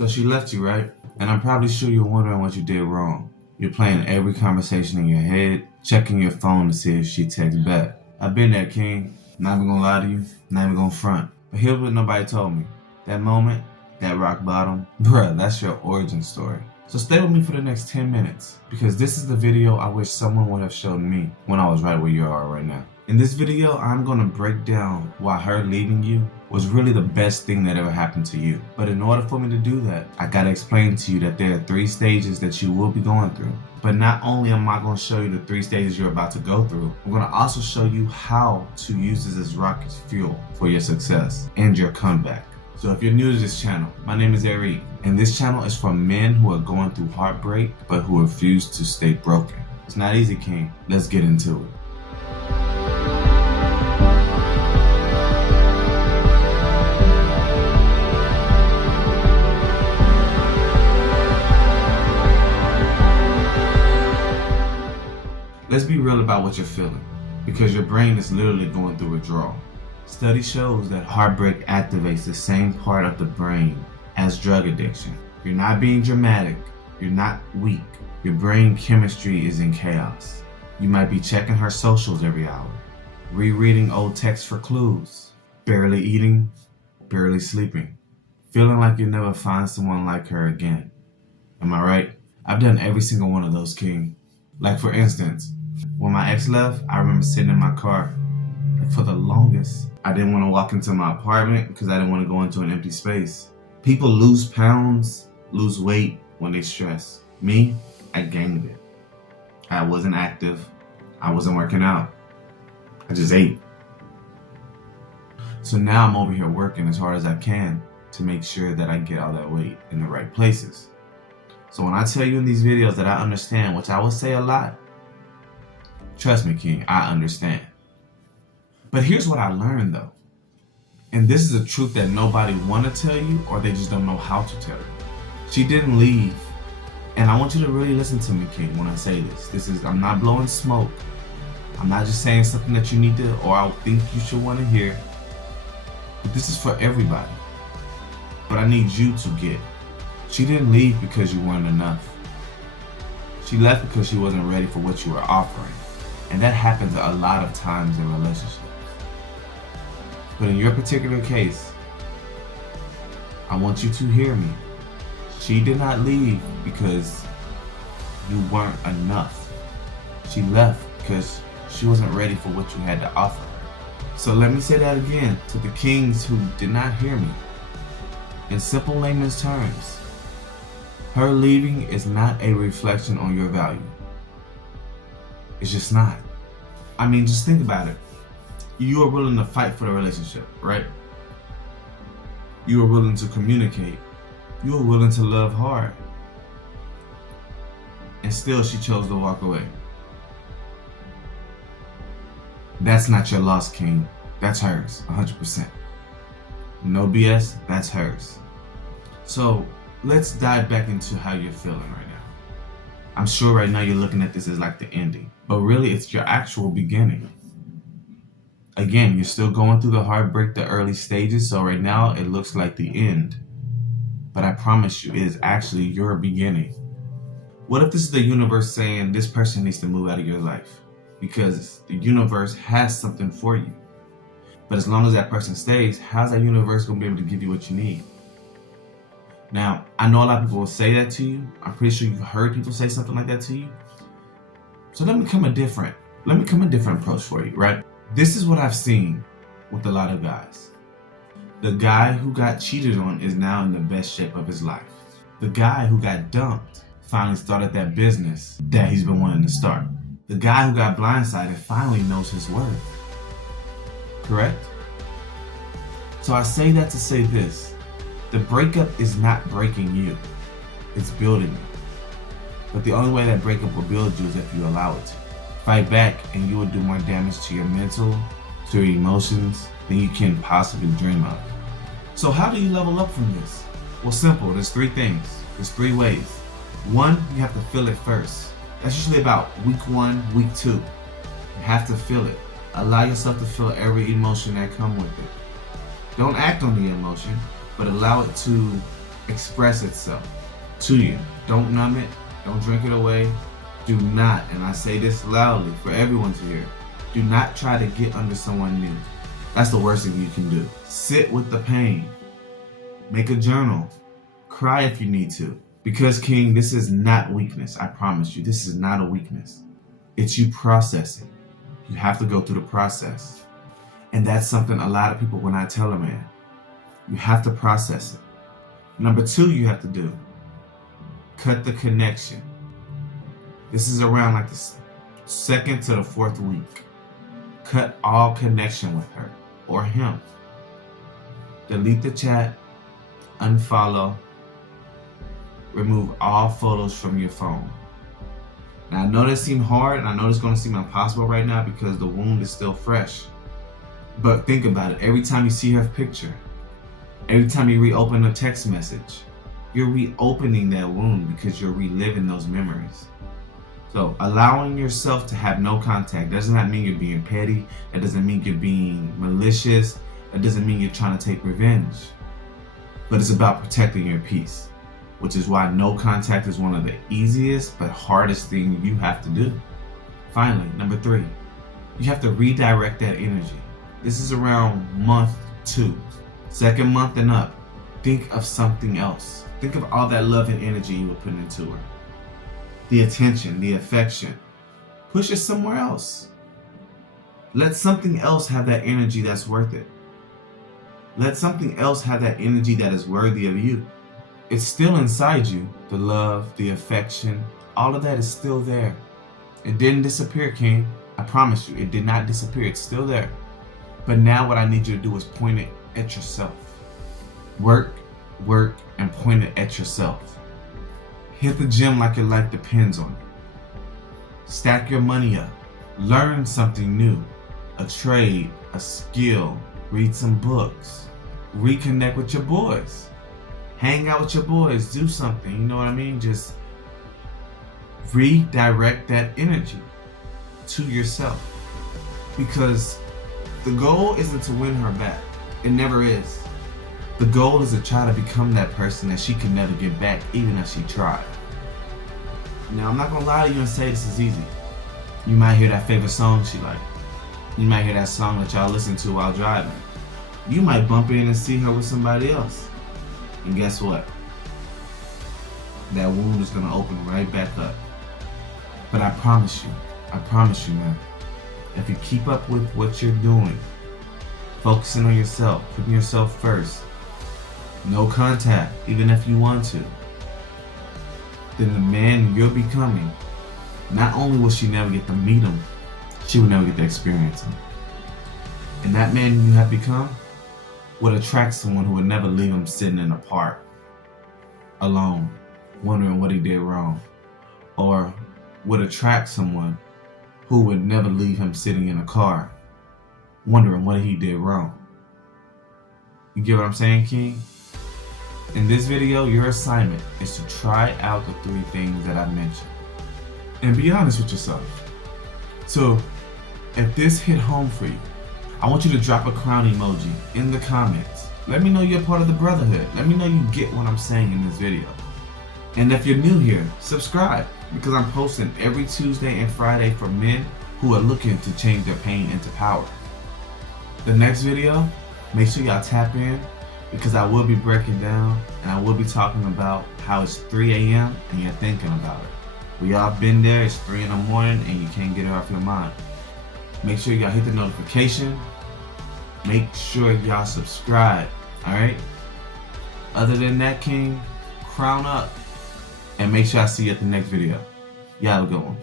So she left you, right? And I'm probably sure you're wondering what you did wrong. You're playing every conversation in your head, checking your phone to see if she texts back. I've been there, King. Not even gonna lie to you, not even gonna front. But here's what nobody told me. That moment, that rock bottom, bruh, that's your origin story. So stay with me for the next 10 minutes, because this is the video I wish someone would have showed me when I was right where you are right now. In this video, I'm gonna break down why her leaving you was really the best thing that ever happened to you. But in order for me to do that, I gotta explain to you that there are 3 stages that you will be going through. But not only am I gonna show you the 3 stages you're about to go through, I'm gonna also show you how to use this as rocket fuel for your success and your comeback. So if you're new to this channel, my name is Eric, and this channel is for men who are going through heartbreak, but who refuse to stay broken. It's not easy, King. Let's get into it. Let's be real about what you're feeling, because your brain is literally going through withdrawal. Study shows that heartbreak activates the same part of the brain as drug addiction. You're not being dramatic, you're not weak. Your brain chemistry is in chaos. You might be checking her socials every hour, rereading old texts for clues, barely eating, barely sleeping, feeling like you'll never find someone like her again. Am I right? I've done every single one of those, King. Like for instance, when my ex left, I remember sitting in my car. Like for the longest, I didn't want to walk into my apartment because I didn't want to go into an empty space. People lose pounds, lose weight when they stress. Me, I gained it. I wasn't active. I wasn't working out. I just ate. So now I'm over here working as hard as I can to make sure that I get all that weight in the right places. So when I tell you in these videos that I understand, which I will say a lot, trust me, King, I understand. But here's what I learned though. And this is a truth that nobody want to tell you, or they just don't know how to tell you. She didn't leave. And I want you to really listen to me, King, when I say this. I'm not blowing smoke. I'm not just saying something that you need to, or I think you should want to hear. But this is for everybody. But I need you to get. She didn't leave because you weren't enough. She left because she wasn't ready for what you were offering. And that happens a lot of times in relationships. But in your particular case, I want you to hear me. She did not leave because you weren't enough. She left because she wasn't ready for what you had to offer. So let me say that again to the kings who did not hear me. In simple layman's terms, her leaving is not a reflection on your value. It's just not. I mean, just think about it. You are willing to fight for the relationship, right? You are willing to communicate. You are willing to love hard. And still she chose to walk away. That's not your loss, King. That's hers, 100%. No BS, that's hers. So let's dive back into how you're feeling right now. I'm sure right now you're looking at this as like the ending, but really it's your actual beginning. Again, you're still going through the heartbreak, the early stages, so right now it looks like the end. But I promise you, it is actually your beginning. What if this is the universe saying this person needs to move out of your life? Because the universe has something for you. But as long as that person stays, how's that universe going to be able to give you what you need? Now, I know a lot of people will say that to you. I'm pretty sure you've heard people say something like that to you. So let me come a different approach for you, right? This is what I've seen with a lot of guys. The guy who got cheated on is now in the best shape of his life. The guy who got dumped finally started that business that he's been wanting to start. The guy who got blindsided finally knows his worth. Correct? So I say that to say this. The breakup is not breaking you. It's building you. But the only way that breakup will build you is if you allow it to. Fight back and you will do more damage to your mental, to your emotions, than you can possibly dream of. So how do you level up from this? Well, simple. There's 3 things. There's 3 ways. 1, you have to feel it first. That's usually about week 1, week 2. You have to feel it. Allow yourself to feel every emotion that comes with it. Don't act on the emotion, but allow it to express itself to you. Don't numb it. Don't drink it away. Do not, and I say this loudly for everyone to hear, do not try to get under someone new. That's the worst thing you can do. Sit with the pain. Make a journal. Cry if you need to. Because, King, this is not weakness. I promise you, this is not a weakness. It's you processing. You have to go through the process. And that's something a lot of people, when I tell them, man, you have to process it. Number 2, you have to do, cut the connection. This is around like the 2nd to the 4th week. Cut all connection with her or him. Delete the chat, unfollow, remove all photos from your phone. Now I know that seems hard, and I know it's going to seem impossible right now because the wound is still fresh. But think about it. Every time you see her picture, every time you reopen a text message, you're reopening that wound because you're reliving those memories. So allowing yourself to have no contact does not mean you're being petty. That doesn't mean you're being malicious. That doesn't mean you're trying to take revenge. But it's about protecting your peace, which is why no contact is one of the easiest but hardest things you have to do. Finally, number 3, you have to redirect that energy. This is around month 2. 2nd month and up, think of something else. Think of all that love and energy you were putting into her. The attention, the affection. Push it somewhere else. Let something else have that energy that's worth it. Let something else have that energy that is worthy of you. It's still inside you. The love, the affection, all of that is still there. It didn't disappear, King. I promise you, it did not disappear. It's still there. But now what I need you to do is point it at yourself. Work, and point it at yourself. Hit the gym like your life depends on it. Stack your money up. Learn something new. A trade, a skill. Read some books. Reconnect with your boys. Hang out with your boys. Do something. You know what I mean? Just redirect that energy to yourself. Because the goal isn't to win her back. It never is. The goal is to try to become that person that she can never get back, even if she tried. Now, I'm not gonna lie to you and say this is easy. You might hear that favorite song she liked. You might hear that song that y'all listen to while driving. You might bump in and see her with somebody else. And guess what? That wound is gonna open right back up. But I promise you, man, if you keep up with what you're doing, focusing on yourself, putting yourself first, no contact, even if you want to, then the man you're becoming, not only will she never get to meet him, she will never get to experience him. And that man you have become would attract someone who would never leave him sitting in a park, alone, wondering what he did wrong. Or would attract someone who would never leave him sitting in a car, wondering what he did wrong. You get what I'm saying, King? In this video, your assignment is to try out the 3 things that I mentioned. And be honest with yourself. So, if this hit home for you, I want you to drop a crown emoji in the comments. Let me know you're part of the brotherhood. Let me know you get what I'm saying in this video. And if you're new here, subscribe, because I'm posting every Tuesday and Friday for men who are looking to change their pain into power. The next video, make sure y'all tap in, because I will be breaking down and I will be talking about how it's 3 a.m. and you're thinking about it. We all been there, it's 3 in the morning and you can't get it off your mind. Make sure y'all hit the notification. Make sure y'all subscribe, alright? Other than that, King, crown up. And make sure I see you at the next video. Y'all have a good one.